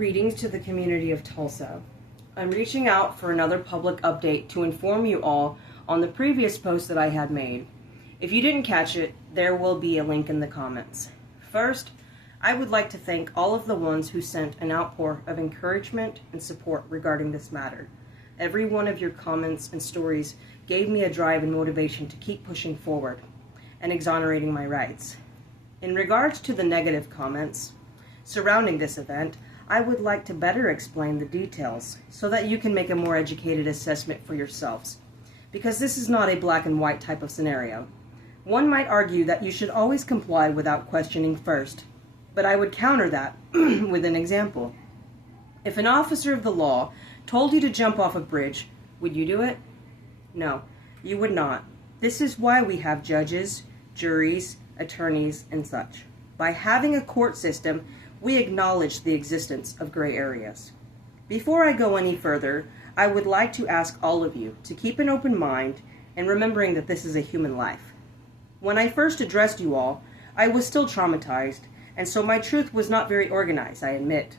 Greetings to the community of Tulsa. I'm reaching out for another public update to inform you all on the previous post that I had made. If you didn't catch it, there will be a link in the comments. First, I would like to thank all of the ones who sent an outpour of encouragement and support regarding this matter. Every one of your comments and stories gave me a drive and motivation to keep pushing forward and exonerating my rights. In regards to the negative comments surrounding this event, I would like to better explain the details so that you can make a more educated assessment for yourselves, because this is not a black and white type of scenario. One might argue that you should always comply without questioning first, but I would counter that with an example. If an officer of the law told you to jump off a bridge, would you do it? No, you would not. This is why we have judges, juries, attorneys, and such. By having a court system, we acknowledge the existence of gray areas. Before I go any further, I would like to ask all of you to keep an open mind and remembering that this is a human life. When I first addressed you all, I was still traumatized, and so my truth was not very organized, I admit.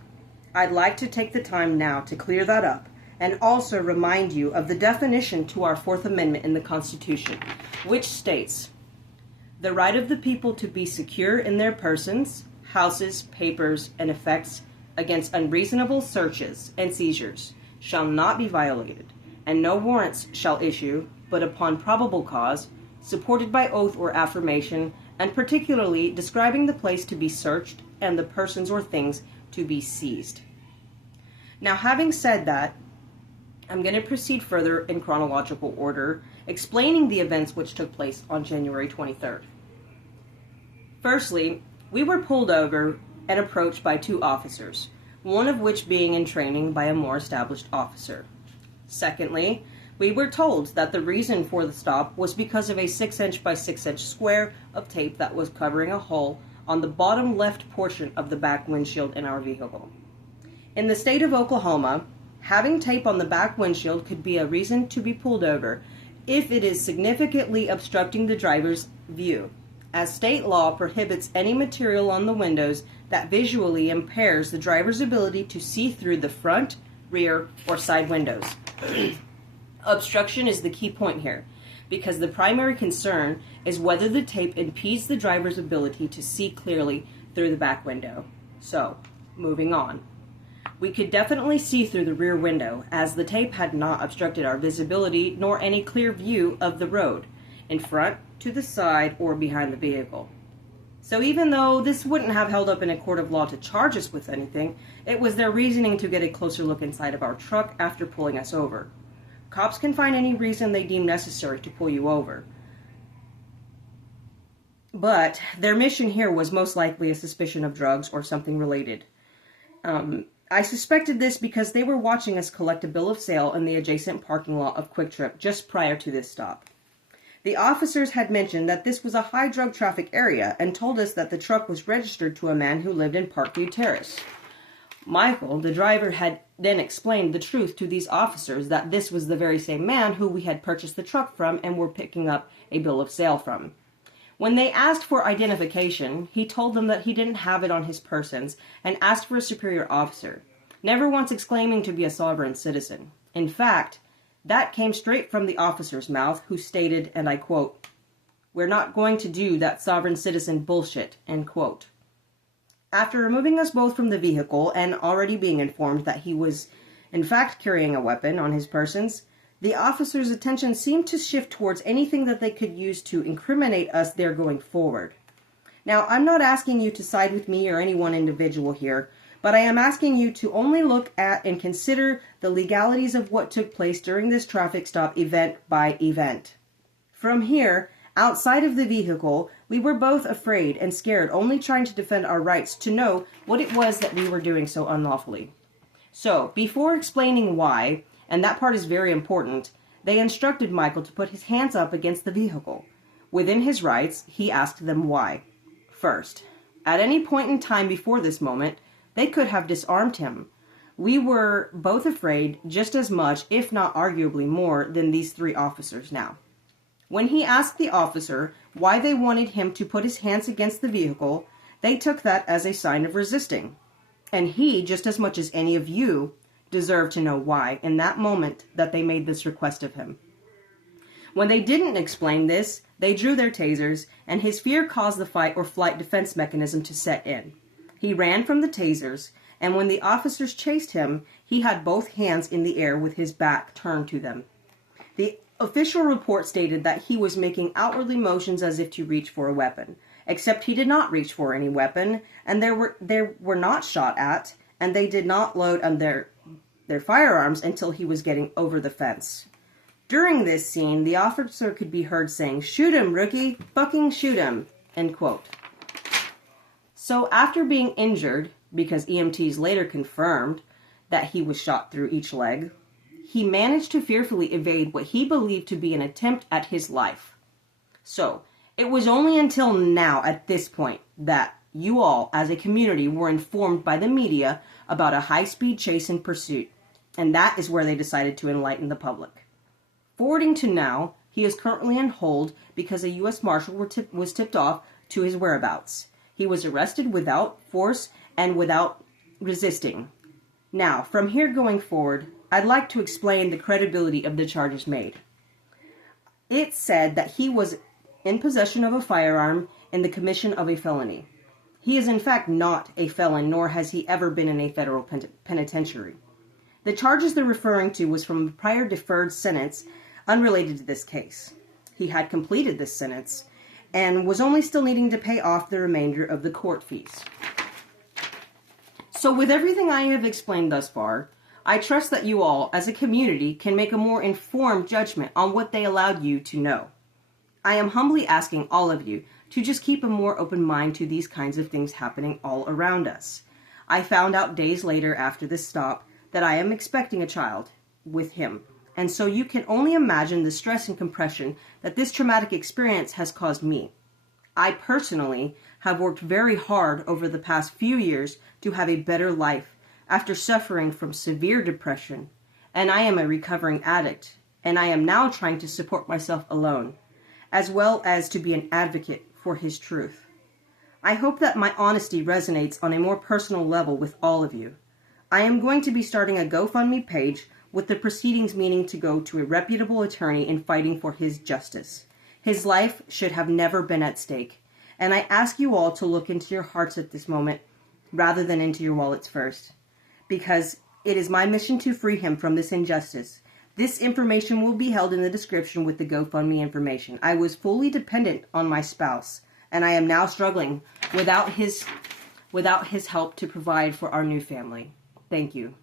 I'd like to take the time now to clear that up and also remind you of the definition to our Fourth Amendment in the Constitution, which states, "The right of the people to be secure in their persons, houses, papers, and effects against unreasonable searches and seizures shall not be violated, and no warrants shall issue but upon probable cause, supported by oath or affirmation, and particularly describing the place to be searched and the persons or things to be seized." Now, having said that, I'm going to proceed further in chronological order, explaining the events which took place on January 23rd. Firstly, we were pulled over and approached by two officers, one of which being in training by a more established officer. Secondly, we were told that the reason for the stop was because of a 6-inch by 6-inch square of tape that was covering a hole on the bottom left portion of the back windshield in our vehicle. In the state of Oklahoma, having tape on the back windshield could be a reason to be pulled over if it is significantly obstructing the driver's view, as state law prohibits any material on the windows that visually impairs the driver's ability to see through the front, rear, or side windows. Obstruction is the key point here, because the primary concern is whether the tape impedes the driver's ability to see clearly through the back window. So, moving on. We could definitely see through the rear window, as the tape had not obstructed our visibility nor any clear view of the road, in front, to the side, or behind the vehicle. So even though this wouldn't have held up in a court of law to charge us with anything, it was their reasoning to get a closer look inside of our truck after pulling us over. Cops can find any reason they deem necessary to pull you over, but their mission here was most likely a suspicion of drugs or something related. I suspected this because they were watching us collect a bill of sale in the adjacent parking lot of Quick Trip just prior to this stop. The officers had mentioned that this was a high drug traffic area and told us that the truck was registered to a man who lived in Parkview Terrace. Michael, the driver, had then explained the truth to these officers that this was the very same man who we had purchased the truck from and were picking up a bill of sale from. When they asked for identification, he told them that he didn't have it on his persons and asked for a superior officer, never once exclaiming to be a sovereign citizen. In fact, that came straight from the officer's mouth, who stated, and I quote, "We're not going to do that sovereign citizen bullshit," end quote. After removing us both from the vehicle and already being informed that he was in fact carrying a weapon on his persons, the officer's attention seemed to shift towards anything that they could use to incriminate us there going forward. Now, I'm not asking you to side with me or any one individual here, but I am asking you to only look at and consider the legalities of what took place during this traffic stop event by event. From here, outside of the vehicle, we were both afraid and scared, only trying to defend our rights to know what it was that we were doing so unlawfully. So, before explaining why, and that part is very important, they instructed Michael to put his hands up against the vehicle. Within his rights, he asked them why. First, at any point in time before this moment, they could have disarmed him. We were both afraid just as much, if not arguably more, than these three officers now. When he asked the officer why they wanted him to put his hands against the vehicle, they took that as a sign of resisting. And he, just as much as any of you, deserve to know why in that moment that they made this request of him. When they didn't explain this, they drew their tasers, and his fear caused the fight or flight defense mechanism to set in. He ran from the tasers, and when the officers chased him, he had both hands in the air with his back turned to them. The official report stated that he was making outwardly motions as if to reach for a weapon, except he did not reach for any weapon, and they were not shot at, and they did not load on their firearms until he was getting over the fence. During this scene, the officer could be heard saying, "Shoot him, rookie! Fucking shoot him!" End quote. So after being injured, because EMTs later confirmed that he was shot through each leg, he managed to fearfully evade what he believed to be an attempt at his life. So, it was only until now, at this point, that you all, as a community, were informed by the media about a high-speed chase and pursuit, and that is where they decided to enlighten the public. Forwarding to now, he is currently on hold because a U.S. Marshal was tipped off to his whereabouts. He was arrested without force and without resisting. Now, from here going forward, I'd like to explain the credibility of the charges made. It said that he was in possession of a firearm in the commission of a felony. He is in fact not a felon, nor has he ever been in a federal penitentiary. The charges they're referring to was from a prior deferred sentence unrelated to this case. He had completed this sentence and was only still needing to pay off the remainder of the court fees. So with everything I have explained thus far, I trust that you all, as a community, can make a more informed judgment on what they allowed you to know. I am humbly asking all of you to just keep a more open mind to these kinds of things happening all around us. I found out days later after this stop that I am expecting a child with him, and so you can only imagine the stress and compression that this traumatic experience has caused me. I personally have worked very hard over the past few years to have a better life after suffering from severe depression, and I am a recovering addict, and I am now trying to support myself alone, as well as to be an advocate for his truth. I hope that my honesty resonates on a more personal level with all of you. I am going to be starting a GoFundMe page with the proceedings meaning to go to a reputable attorney in fighting for his justice. His life should have never been at stake, and I ask you all to look into your hearts at this moment rather than into your wallets first, because it is my mission to free him from this injustice. This information will be held in the description with the GoFundMe information. I was fully dependent on my spouse, and I am now struggling without his help to provide for our new family. Thank you.